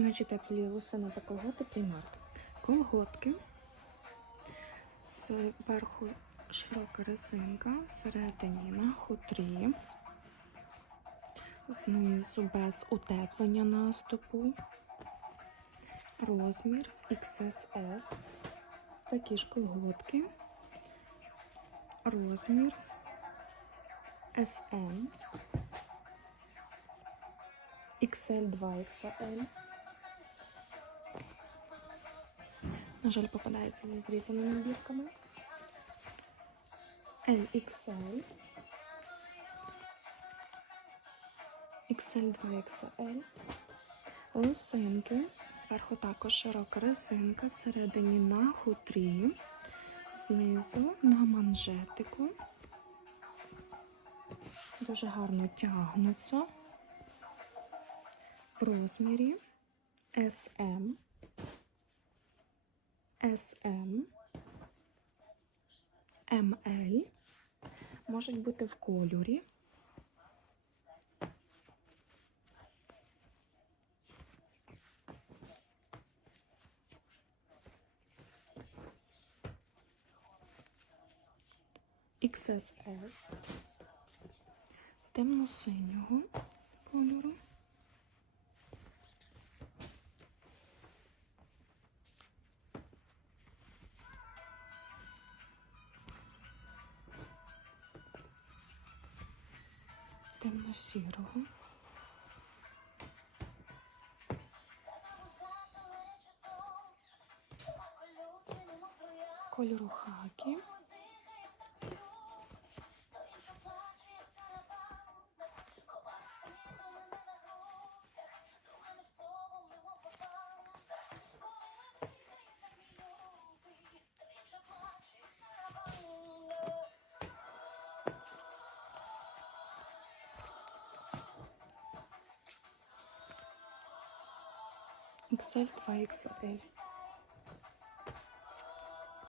Наче теплі лосини та колготи примар. Колготки. Зверху широка резинка, всередині на хутрі, знизу без утеплення наступу, розмір XSS, такі ж колготки, розмір SM, XL2XL. На жаль, попадається зі зрізаними бірками. LXL. XL 2 XL. Лосинки. Зверху також широка резинка, всередині на хутрі, знизу на манжетику. Дуже гарно тягнуться в розмірі SM, SM, ML, можуть бути в кольорі. XSS темно-синього кольору. Темно-сірого. Кольору хакі. except by except